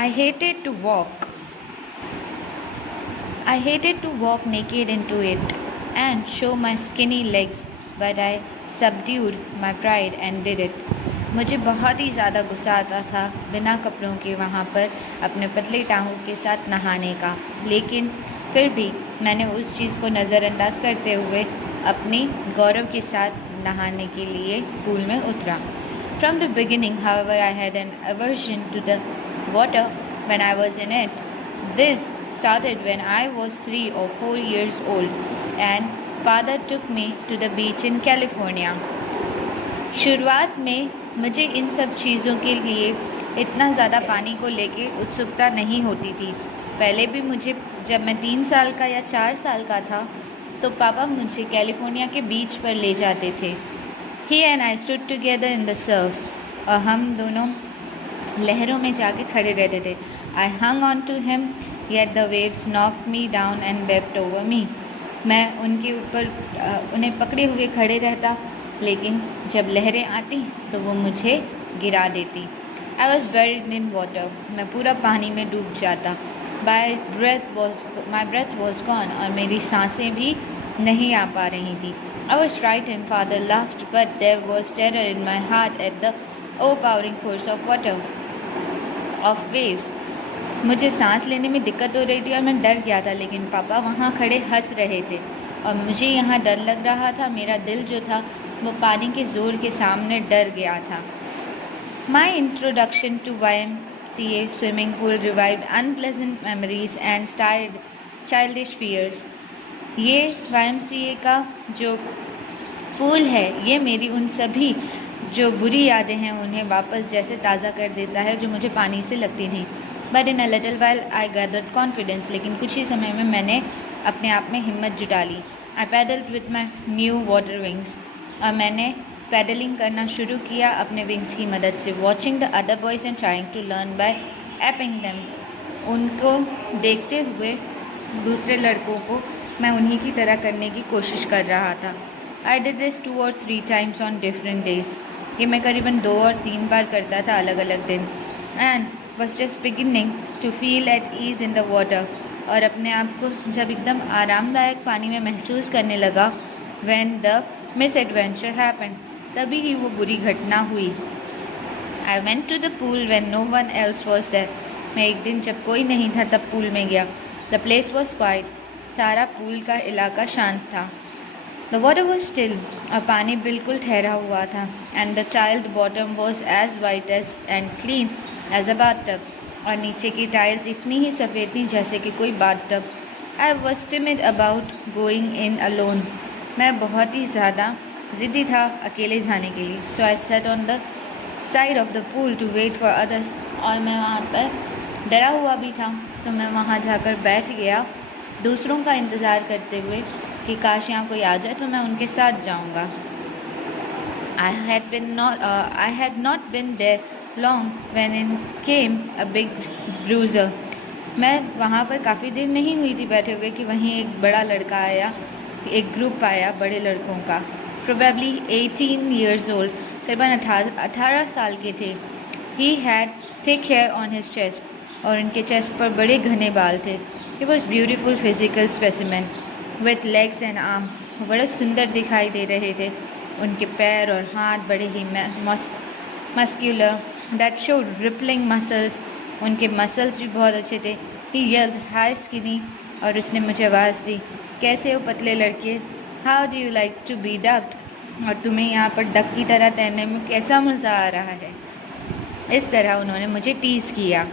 I hated to walk. I hated to walk naked into it and show my skinny legs, but I subdued my pride and did it. मुझे बहुत ही ज़्यादा गुस्सा आता था बिना कपड़ों के वहाँ पर अपने पतले टांगों के साथ नहाने का, लेकिन फिर भी मैंने उस चीज़ को नज़रअंदाज करते हुए अपनी गौरव के साथ नहाने के लिए पूल में उतरा. From the beginning, however, I had an aversion to the water when I was in it. This started when I was 3 or 4 years old and father took me to the beach in California. शुरुआत में मुझे इन सब चीज़ों के लिए इतना ज़्यादा पानी को लेके उत्सुकता नहीं होती थी. पहले भी मुझे जब मैं 3 साल का या 4 साल का था तो पापा मुझे कैलिफोर्निया के बीच पर ले जाते थे. He and I stood together in the surf. और हम दोनों लहरों में जाके खड़े रहते थे. I hung on to him, yet the waves knocked me down and wept over me. मैं उनके ऊपर उन्हें पकड़े हुए खड़े रहता, लेकिन जब लहरें आती तो वो मुझे गिरा देती. I was buried in water. मैं पूरा पानी में डूब जाता. My breath was gone और मेरी सांसें भी नहीं आ पा रही थी. I was frightened. Father laughed, but there was terror in my heart at the overpowering force of water, of waves. मुझे सांस लेने में दिक्कत हो रही थी और मैं डर गया था, लेकिन पापा वहाँ खड़े हंस रहे थे और मुझे यहाँ डर लग रहा था. मेरा दिल जो था वो पानी के ज़ोर के सामने डर गया था. My introduction to YMCA swimming pool revived unpleasant memories and started childish fears. ये YMCA का जो पूल है ये मेरी उन सभी जो बुरी यादें हैं उन्हें वापस जैसे ताज़ा कर देता है जो मुझे पानी से लगती थी. But in a little while I gathered confidence. लेकिन कुछ ही समय में मैंने अपने आप में हिम्मत जुटा ली. I paddled with my new water wings. और मैंने पैडलिंग करना शुरू किया अपने विंग्स की मदद से. Watching the other boys and trying to learn by aping them. उनको देखते हुए दूसरे लड़कों को मैं उन्हीं की तरह करने की कोशिश कर रहा था. I did this 2 or 3 times on different days. ये मैं करीबन 2 और 3 बार करता था अलग अलग दिन. And was just beginning to feel at ease in the water. और अपने आप को जब एकदम आरामदायक पानी में महसूस करने लगा when the misadventure happened. तभी ही वो बुरी घटना हुई. I went to the pool when no one else was there. मैं एक दिन जब कोई नहीं था तब पूल में गया. The place was quiet. सारा पूल का इलाका शांत था. The water was still. और पानी बिल्कुल ठहरा हुआ था. And the tiled bottom was as white as and clean as a bathtub. और नीचे की टाइल्स इतनी ही सफ़ेद थी जैसे कि कोई bathtub. I was timid about going in alone. मैं बहुत ही ज़्यादा ज़िद्दी था अकेले जाने के लिए. So I set on the side of the pool to wait for others. और मैं वहाँ पर डरा हुआ भी था तो मैं वहाँ जाकर बैठ गया दूसरों का इंतज़ार करते हुए कि काश यहाँ कोई आ जाए तो मैं उनके साथ जाऊँगा. I had not been there long when in came a big bruiser. मैं वहाँ पर काफ़ी देर नहीं हुई थी बैठे हुए कि वहीं एक बड़ा लड़का आया. एक ग्रुप आया बड़े लड़कों का. Probably 18 years old. करीबन 18 साल के थे. He had thick hair on his chest. और उनके चेस्ट पर बड़े घने बाल थे. He was beautiful physical specimen with legs and arms. बड़े सुंदर दिखाई दे रहे थे. उनके पैर और हाथ बड़े ही muscular that showed rippling muscles. उनके मसल्स भी बहुत अच्छे थे. He yelled, "Hi skinny." और उसने मुझे आवाज़ दी, कैसे हो पतले लड़के? How do you like to be ducked? और तुम्हें यहाँ पर डक की तरह तैरने में कैसा मज़ा आ रहा है? इस तरह उन्होंने मुझे टीज़ किया.